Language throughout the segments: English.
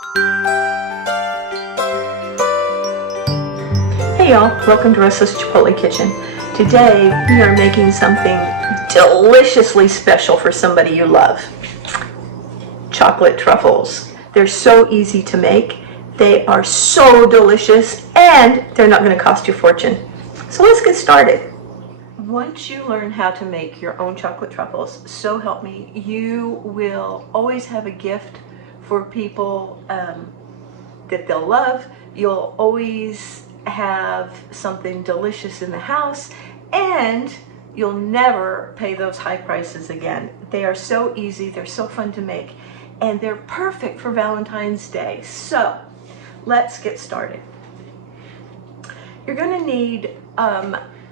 Hey y'all, welcome to Restless Chipotle Kitchen. Today we are making something deliciously special for somebody you love. Chocolate truffles. They're so easy to make, they are so delicious, and they're not going to cost you a fortune. So let's get started. Once you learn how to make your own chocolate truffles, so help me, you will always have a gift for people that they'll love. You'll always have something delicious in the house, and you'll never pay those high prices again. They are so easy, they're so fun to make, and they're perfect for Valentine's Day. So let's get started. You're going to need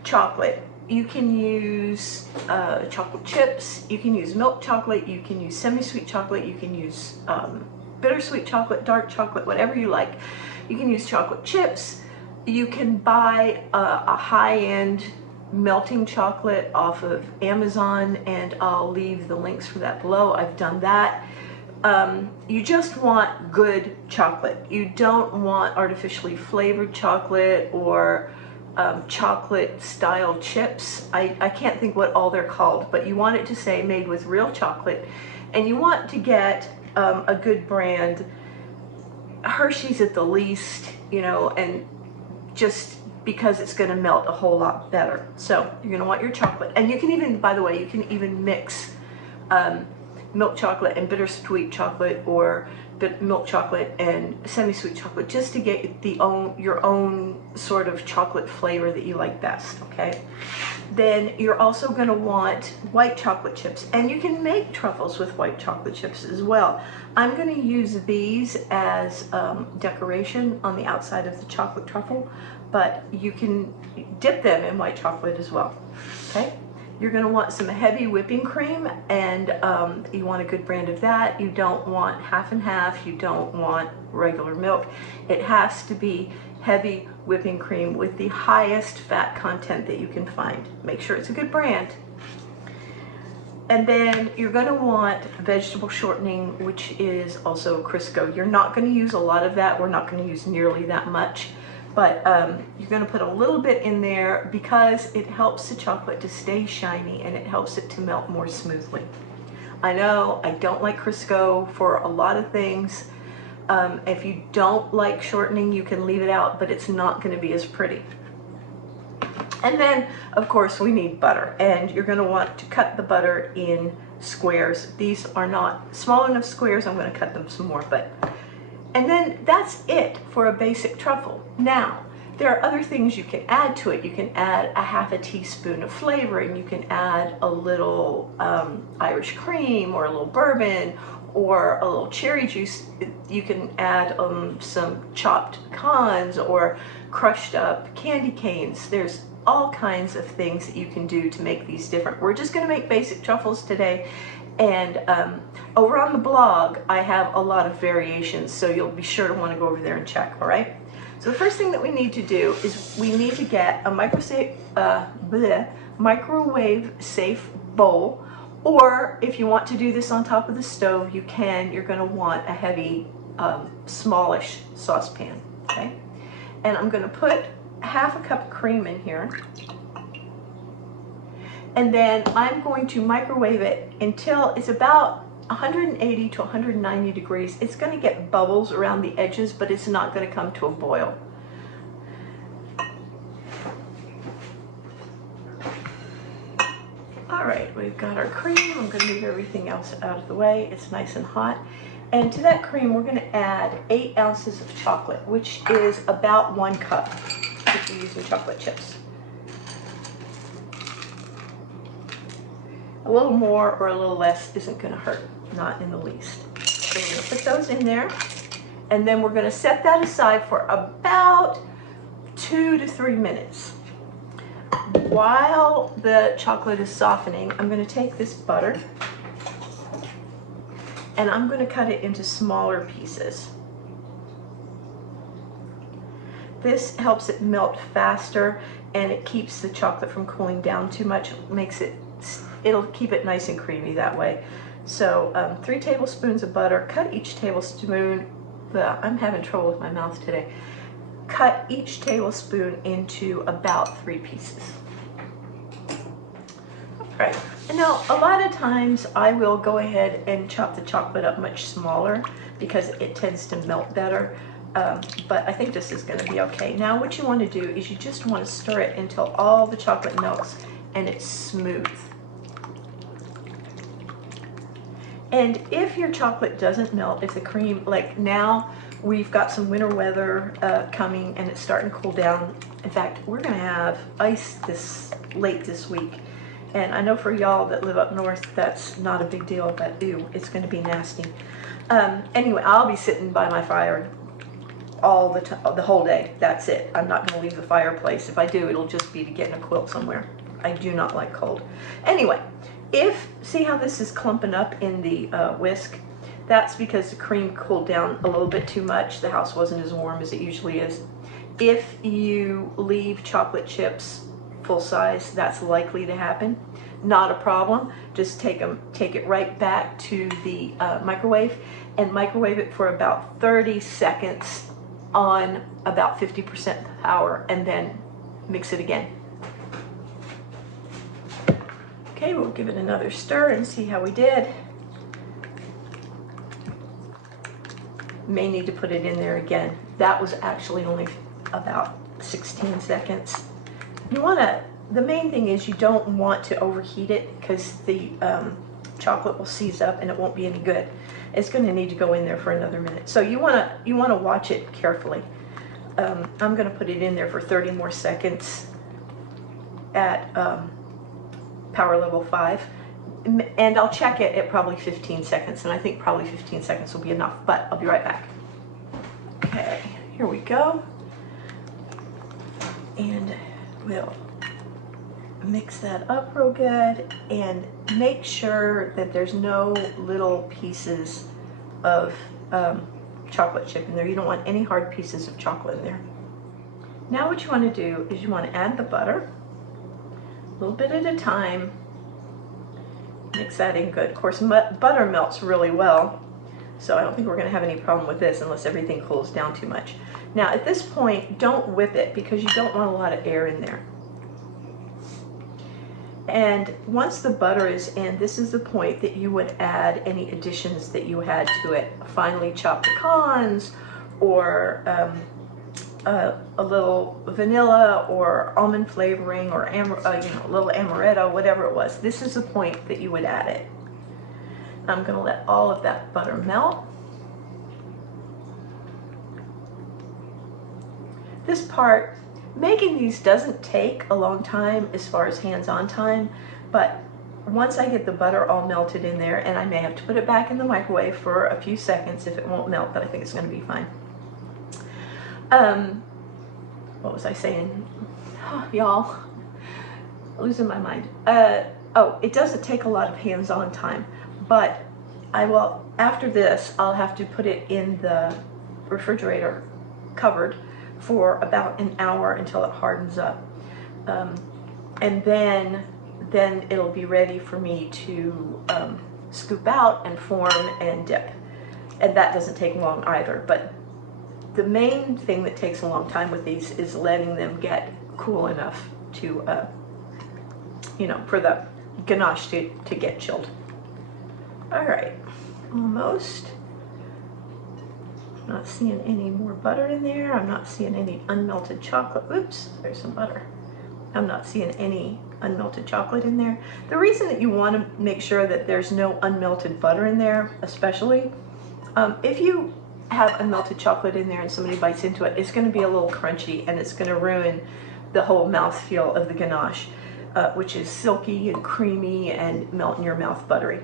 chocolate. You can use chocolate chips, you can use milk chocolate, you can use semi-sweet chocolate, you can use bittersweet chocolate, dark chocolate, whatever you like. You can use chocolate chips. You can buy a high-end melting chocolate off of Amazon, and I'll leave the links for that below. I've done that. You just want good chocolate. You don't want artificially flavored chocolate or chocolate style chips. I can't think what all they're called, but you want it to say made with real chocolate, and you want to get a good brand. Hershey's at the least, you know, and just because it's going to melt a whole lot better. So you're going to want your chocolate, and you can even, by the way, you can even mix milk chocolate and bittersweet chocolate, or milk chocolate and semi-sweet chocolate, just to get your own sort of chocolate flavor that you like best. Okay, then you're also going to want white chocolate chips, and you can make truffles with white chocolate chips as well. I'm going to use these as decoration on the outside of the chocolate truffle, but you can dip them in white chocolate as well. Okay, you're going to want some heavy whipping cream, and you want a good brand of that. You don't want half and half, you don't want regular milk. It has to be heavy whipping cream with the highest fat content that you can find. Make sure it's a good brand. And then you're going to want vegetable shortening, which is also Crisco. You're not going to use a lot of that. We're not going to use nearly that much, but you're going to put a little bit in there because it helps the chocolate to stay shiny and it helps it to melt more smoothly. I know I don't like Crisco for a lot of things. If you don't like shortening, you can leave it out, but it's not going to be as pretty. And then, of course, we need butter, and you're going to want to cut the butter in squares. These are not small enough squares. I'm going to cut them some more, and then that's it for a basic truffle. Now, there are other things you can add to it. You can add a half a teaspoon of flavoring. You can add a little Irish cream, or a little bourbon, or a little cherry juice. You can add some chopped pecans or crushed up candy canes. There's all kinds of things that you can do to make these different. We're just going to make basic truffles today, and over on the blog I have a lot of variations, so you'll be sure to want to go over there and check. All right, so the first thing that we need to do is we need to get a microwave safe bowl, or if you want to do this on top of the stove, you can. You're going to want a heavy smallish saucepan. Okay, and I'm going to put half a cup of cream in here, and then I'm going to microwave it until it's about 180 to 190 degrees. It's going to get bubbles around the edges, but it's not going to come to a boil. All right, we've got our cream. I'm going to move everything else out of the way. It's nice and hot. And to that cream, we're going to add 8 ounces of chocolate, which is about 1 cup if you're using chocolate chips. A little more or a little less isn't going to hurt, not in the least. So we're going to put those in there, and then we're going to set that aside for about 2 to 3 minutes. While the chocolate is softening, I'm going to take this butter and I'm going to cut it into smaller pieces. This helps it melt faster, and it keeps the chocolate from cooling down too much. It'll keep it nice and creamy that way. So 3 tablespoons of butter. Cut each tablespoon I'm having trouble with my mouth today. Cut each tablespoon into about 3 pieces. All right, and now a lot of times I will go ahead and chop the chocolate up much smaller because it tends to melt better. But I think this is going to be okay. Now what you want to do is you just want to stir it until all the chocolate melts and it's smooth. And if your chocolate doesn't melt, if the cream, like now we've got some winter weather coming and it's starting to cool down. In fact, we're going to have ice late this week. And I know for y'all that live up north, that's not a big deal, but ew, it's going to be nasty. Anyway, I'll be sitting by my fire all the whole day. That's it. I'm not going to leave the fireplace. If I do, it'll just be to get in a quilt somewhere. I do not like cold. Anyway, see how this is clumping up in the whisk? That's because the cream cooled down a little bit too much. The house wasn't as warm as it usually is. If you leave chocolate chips full size, that's likely to happen. Not a problem. Just take it right back to the microwave and microwave it for about 30 seconds on about 50% power, and then mix it again. Okay, we'll give it another stir and see how we did. May need to put it in there again. That was actually only about 16 seconds. The main thing is you don't want to overheat it because the chocolate will seize up and it won't be any good. It's going to need to go in there for another minute. So you want to watch it carefully. I'm going to put it in there for 30 more seconds at power level 5, and I'll check it at probably 15 seconds, and I think probably 15 seconds will be enough, but I'll be right back. Okay, here we go, and we'll mix that up real good and make sure that there's no little pieces of chocolate chip in there. You don't want any hard pieces of chocolate in there. Now what you want to do is you want to add the butter, a little bit at a time. Mix that in good. Of course, butter melts really well, so I don't think we're going to have any problem with this unless everything cools down too much. Now at this point, don't whip it because you don't want a lot of air in there. And once the butter is in, this is the point that you would add any additions that you had to it. Finely chopped pecans, or a little vanilla, or almond flavoring, or a little amaretto, whatever it was. This is the point that you would add it. I'm going to let all of that butter melt. This part, making these doesn't take a long time as far as hands-on time, but once I get the butter all melted in there, and I may have to put it back in the microwave for a few seconds if it won't melt, but I think it's going to be fine. What was I saying? Oh, y'all, losing my mind. Oh, it doesn't take a lot of hands-on time, but after this, I'll have to put it in the refrigerator covered for about an hour until it hardens up. And then it'll be ready for me to scoop out and form and dip. And that doesn't take long either. But the main thing that takes a long time with these is letting them get cool enough to, for the ganache to get chilled. All right, almost. Not seeing any more butter in there. I'm not seeing any unmelted chocolate. Oops, there's some butter. I'm not seeing any unmelted chocolate in there. The reason that you want to make sure that there's no unmelted butter in there, especially, if you have unmelted chocolate in there and somebody bites into it, it's going to be a little crunchy and it's going to ruin the whole mouthfeel of the ganache, which is silky and creamy and melt in your mouth buttery.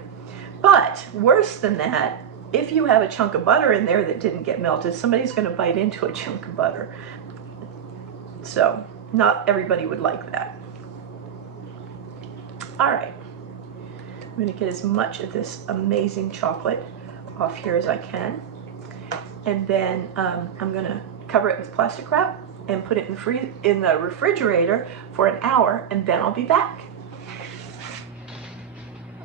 But worse than that, if you have a chunk of butter in there that didn't get melted, somebody's going to bite into a chunk of butter. So not everybody would like that. All right, I'm going to get as much of this amazing chocolate off here as I can. And then I'm going to cover it with plastic wrap and put it in the refrigerator for an hour, and then I'll be back.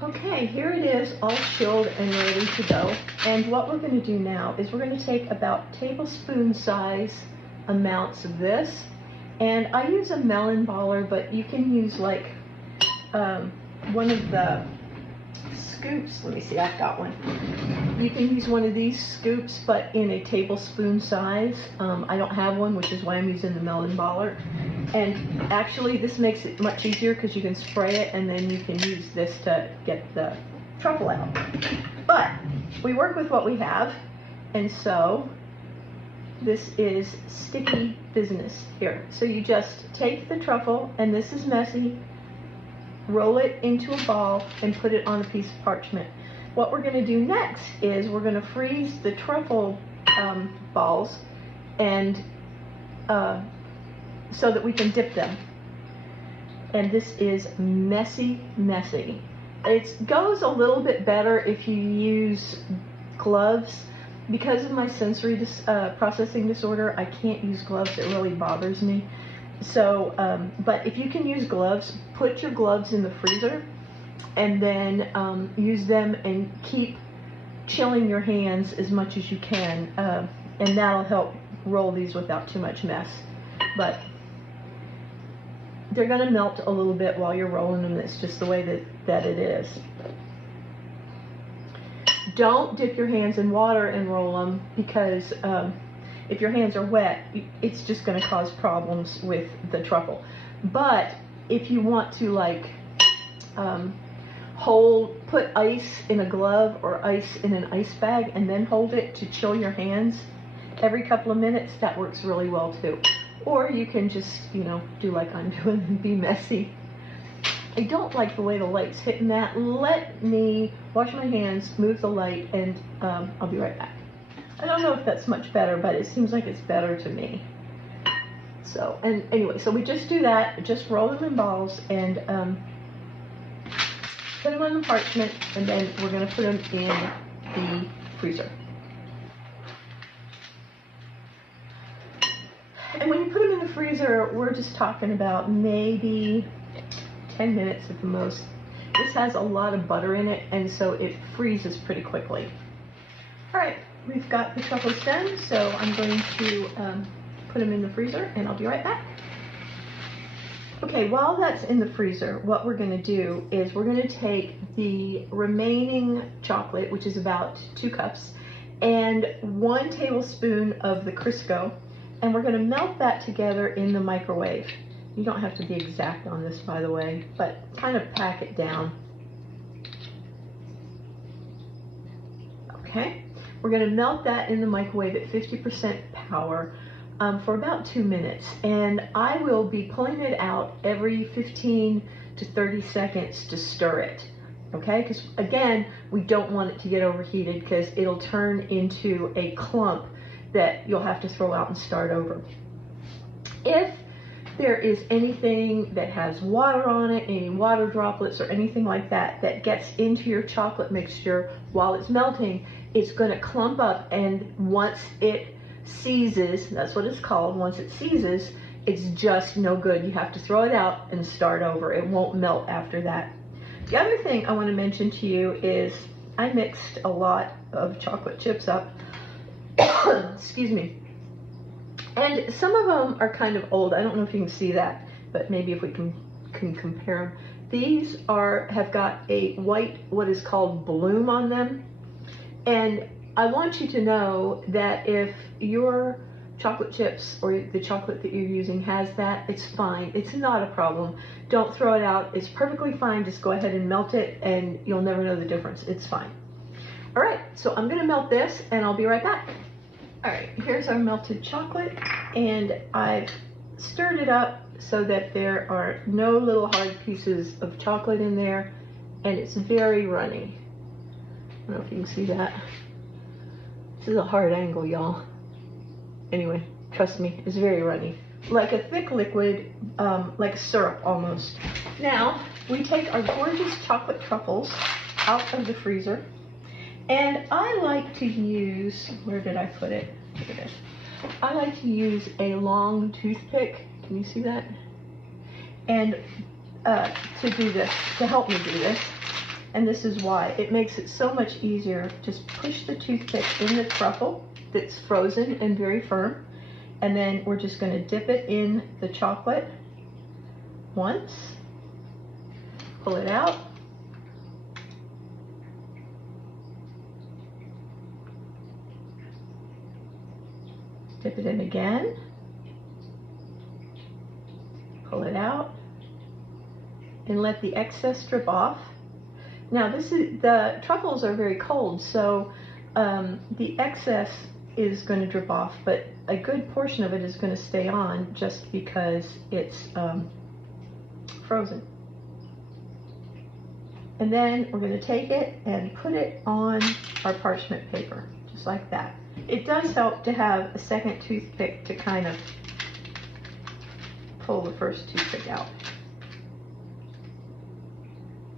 Okay, here it is, all chilled and ready to go. And what we're going to do now is we're going to take about tablespoon size amounts of this. And I use a melon baller, but you can use like one of the scoops. Let me see, I've got one. You can use one of these scoops, but in a tablespoon size. I don't have one, which is why I'm using the melon baller. And actually, this makes it much easier because you can spray it and then you can use this to get the truffle out. But we work with what we have, and so this is sticky business here. So you just take the truffle, and this is messy, roll it into a ball and put it on a piece of parchment. What we're going to do next is we're going to freeze the truffle balls and so that we can dip them. And this is messy, messy. It goes a little bit better if you use gloves. Because of my sensory processing disorder, I can't use gloves. It really bothers me. So, but if you can use gloves, put your gloves in the freezer and then use them and keep chilling your hands as much as you can. And that'll help roll these without too much mess. But they're going to melt a little bit while you're rolling them. It's just the way that it is. Don't dip your hands in water and roll them, because if your hands are wet, it's just going to cause problems with the truffle. But if you want to like put ice in a glove or ice in an ice bag and then hold it to chill your hands every couple of minutes, that works really well too. Or you can just, you know, do like I'm doing and be messy. I don't like the way the light's hitting that. Let me wash my hands, move the light, and I'll be right back. I don't know if that's much better, but it seems like it's better to me. So, and anyway, so we just do that, just roll them in balls and put them on the parchment, and then we're going to put them in the freezer. And when you put them in the freezer, we're just talking about maybe 10 minutes at the most. This has a lot of butter in it, and so it freezes pretty quickly. All right, we've got the truffles done, so I'm going to put them in the freezer, and I'll be right back. Okay, while that's in the freezer, what we're going to do is we're going to take the remaining chocolate, which is about 2 cups, and 1 tablespoon of the Crisco, and we're going to melt that together in the microwave. You don't have to be exact on this, by the way, but kind of pack it down. Okay, we're going to melt that in the microwave at 50% power for about 2 minutes, and I will be pulling it out every 15 to 30 seconds to stir it. Okay, because again, we don't want it to get overheated because it'll turn into a clump that you'll have to throw out and start over. If there is anything that has water on it, any water droplets or anything like that, that gets into your chocolate mixture while it's melting, it's going to clump up, and once it seizes, that's what it's called, once it seizes, it's just no good. You have to throw it out and start over. It won't melt after that. The other thing I want to mention to you is I mixed a lot of chocolate chips up. Excuse me. And some of them are kind of old. I don't know if you can see that, but maybe if we can compare them. These have got a white, what is called bloom on them. And I want you to know that if your chocolate chips or the chocolate that you're using has that, it's fine. It's not a problem. Don't throw it out. It's perfectly fine. Just go ahead and melt it and you'll never know the difference. It's fine. All right, so I'm going to melt this and I'll be right back. All right, here's our melted chocolate, and I've stirred it up so that there are no little hard pieces of chocolate in there, and it's very runny. I don't know if you can see that. This is a hard angle, y'all. Anyway, trust me, it's very runny. Like a thick liquid, like syrup almost. Now, we take our gorgeous chocolate truffles out of the freezer. And I like to use, where did I put it? Here it is. I like to use a long toothpick. Can you see that? And to do this, to help me do this. and this is why. It makes it so much easier. Just push the toothpick in the truffle that's frozen and very firm, and then we're just going to dip it in the chocolate once, pull it out, dip it in again, pull it out, and let the excess drip off. Now the truffles are very cold, so the excess is going to drip off, but a good portion of it is going to stay on just because it's frozen. And then we're going to take it and put it on our parchment paper, just like that. It does help to have a second toothpick to kind of pull the first toothpick out.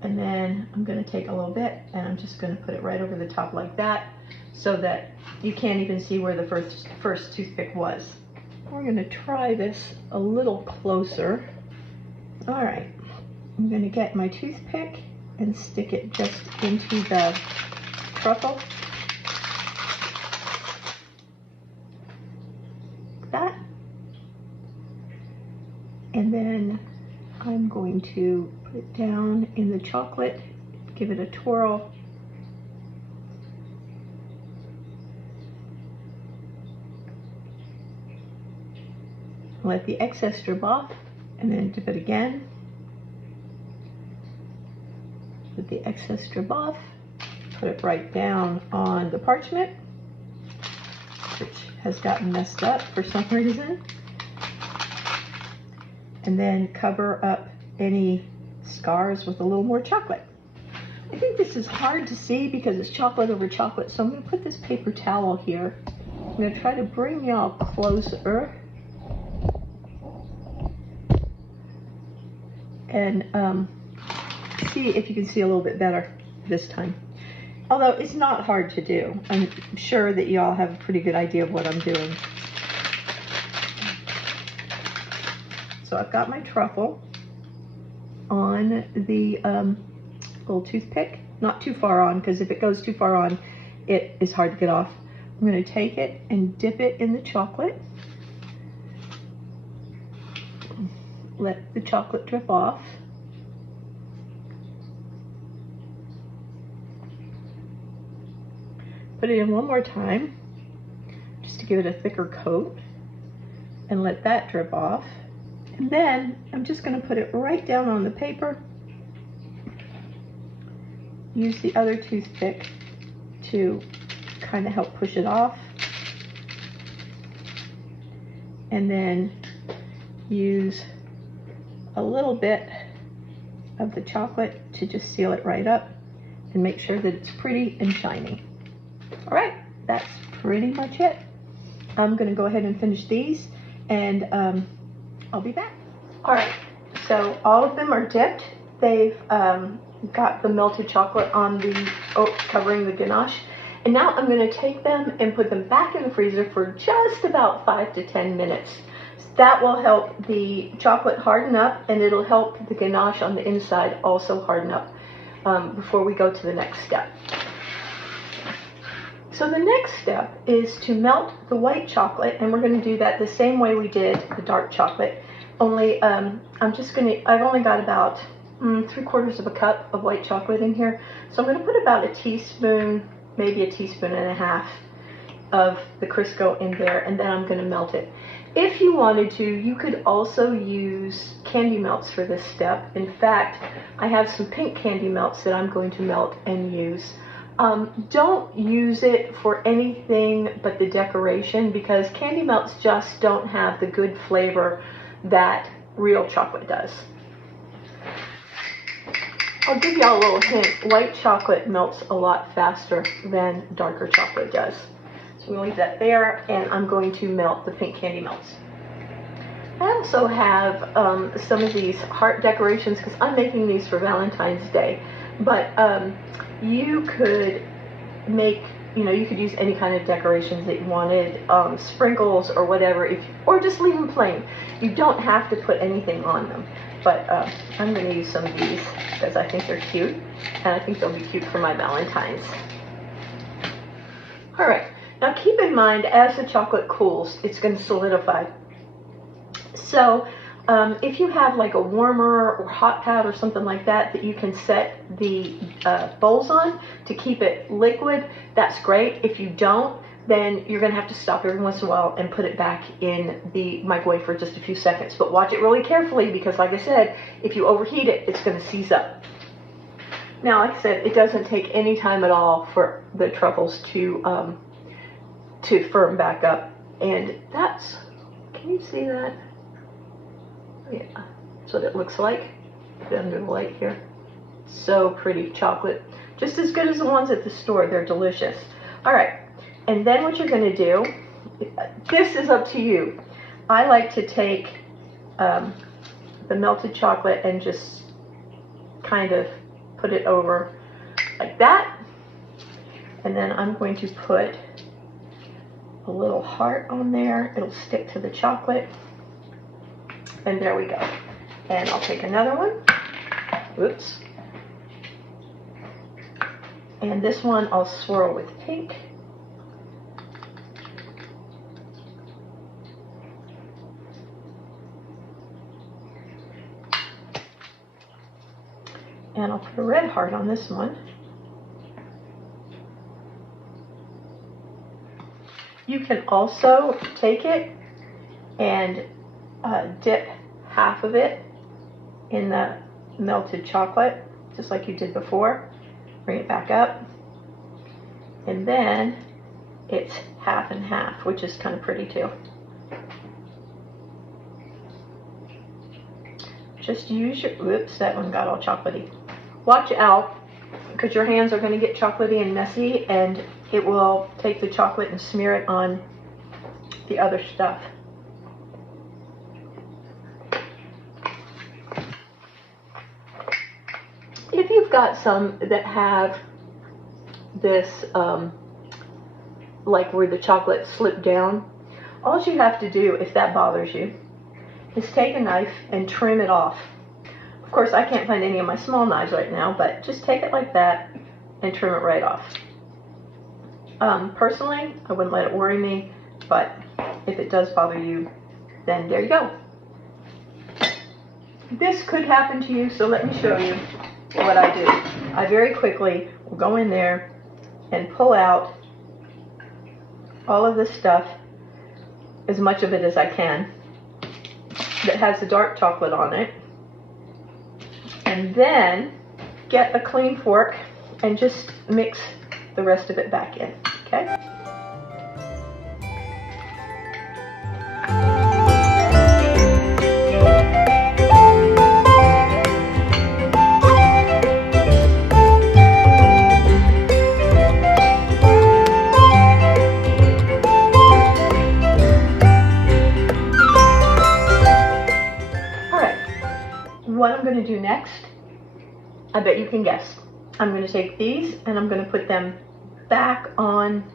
And then I'm going to take a little bit and I'm just going to put it right over the top like that, so that you can't even see where the first toothpick was. We're going to try this a little closer. All right, I'm going to get my toothpick and stick it just into the truffle. Like that. And then I'm going to put it down in the chocolate, give it a twirl. Let the excess drip off, and then dip it again. Let the excess drip off, put it right down on the parchment, which has gotten messed up for some reason. And then cover up any scars with a little more chocolate. I think this is hard to see because it's chocolate over chocolate, so I'm going to put this paper towel here. I'm going to try to bring y'all closer and see if you can see a little bit better this time. Although it's not hard to do. I'm sure that y'all have a pretty good idea of what I'm doing. So I've got my truffle on the little toothpick, not too far on, because if it goes too far on, it is hard to get off. I'm going to take it and dip it in the chocolate. Let the chocolate drip off. Put it in one more time, just to give it a thicker coat, and let that drip off. And then I'm just going to put it right down on the paper. Use the other toothpick to kind of help push it off. And then use a little bit of the chocolate to just seal it right up and make sure that it's pretty and shiny. All right, that's pretty much it. I'm going to go ahead and finish these, and I'll be back. All right, so all of them are dipped. They've got the melted chocolate on the covering the ganache. And now I'm going to take them and put them back in the freezer for just about 5 to 10 minutes. That will help the chocolate harden up, and it'll help the ganache on the inside also harden up before we go to the next step. So the next step is to melt the white chocolate, and we're going to do that the same way we did the dark chocolate. Only I've only got about 3/4 of a cup of white chocolate in here. So I'm going to put about a teaspoon, maybe a teaspoon and a half of the Crisco in there, and then I'm going to melt it. If you wanted to, you could also use candy melts for this step. In fact, I have some pink candy melts that I'm going to melt and use. Don't use it for anything but the decoration, because candy melts just don't have the good flavor that real chocolate does. I'll give y'all a little hint. White chocolate melts a lot faster than darker chocolate does. So we'll leave that there, and I'm going to melt the pink candy melts. I also have some of these heart decorations, because I'm making these for Valentine's Day. But you could make, you could use any kind of decorations that you wanted, sprinkles or whatever, or just leave them plain. You don't have to put anything on them. but I'm going to use some of these because I think they're cute, and I think they'll be cute for my Valentines. All right, now keep in mind as the chocolate cools, it's going to solidify. So if you have like a warmer or hot pad or something like that that you can set the bowls on to keep it liquid, that's great. If you don't, then you're going to have to stop every once in a while and put it back in the microwave for just a few seconds. But watch it really carefully because, like I said, if you overheat it, it's going to seize up. Now, like I said, it doesn't take any time at all for the truffles to firm back up. And that's, can you see that? Yeah, that's what it looks like. Put it under the light here. So pretty chocolate. Just as good as the ones at the store. They're delicious. All right. And then what you're going to do, this is up to you. I like to take the melted chocolate and just kind of put it over like that. And then I'm going to put a little heart on there. It'll stick to the chocolate. And there we go. And I'll take another one. Oops. And this one I'll swirl with pink. And I'll put a red heart on this one. You can also take it and dip half of it in the melted chocolate, just like you did before. Bring it back up. And then it's half and half, which is kind of pretty too. Just use your, whoops, that one got all chocolatey. Watch out, because your hands are going to get chocolatey and messy, and it will take the chocolate and smear it on the other stuff. If you've got some that have this, like where the chocolate slipped down, all you have to do, if that bothers you, is take a knife and trim it off. Of course, I can't find any of my small knives right now, but just take it like that and trim it right off. Personally, I wouldn't let it worry me, but if it does bother you, then there you go. This could happen to you, so let me show you what I do. I very quickly will go in there and pull out all of this stuff, as much of it as I can, that has the dark chocolate on it, and then get a clean fork and just mix the rest of it back in, okay? What I'm going to do next, I bet you can guess. I'm going to take these and I'm going to put them back on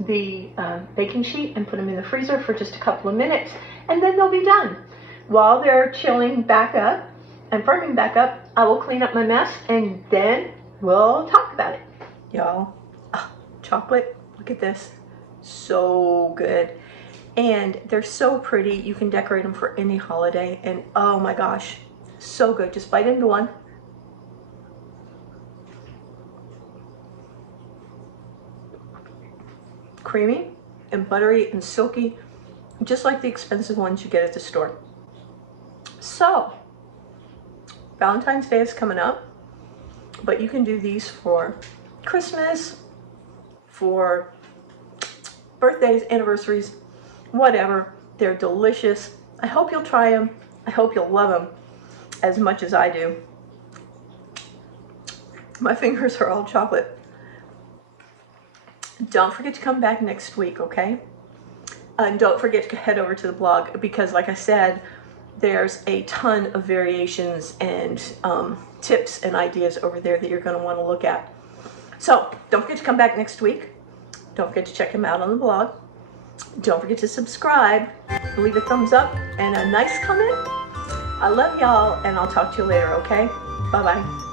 the baking sheet and put them in the freezer for just a couple of minutes, and then they'll be done. While they're chilling back up and firming back up, I will clean up my mess and then we'll talk about it. Y'all, chocolate, look at this. So good. And they're so pretty. You can decorate them for any holiday, and oh my gosh, so good. Just bite into one. Creamy and buttery and silky, just like the expensive ones you get at the store. So, Valentine's Day is coming up, but you can do these for Christmas, for birthdays, anniversaries, whatever. They're delicious. I hope you'll try them. I hope you'll love them as much as I do. My fingers are all chocolate. Don't forget to come back next week, okay? And don't forget to head over to the blog, because like I said, there's a ton of variations and tips and ideas over there that you're going to want to look at. So don't forget to come back next week. Don't forget to check them out on the blog. Don't forget to subscribe, leave a thumbs up and a nice comment. I love y'all, and I'll talk to you later, okay? Bye-bye.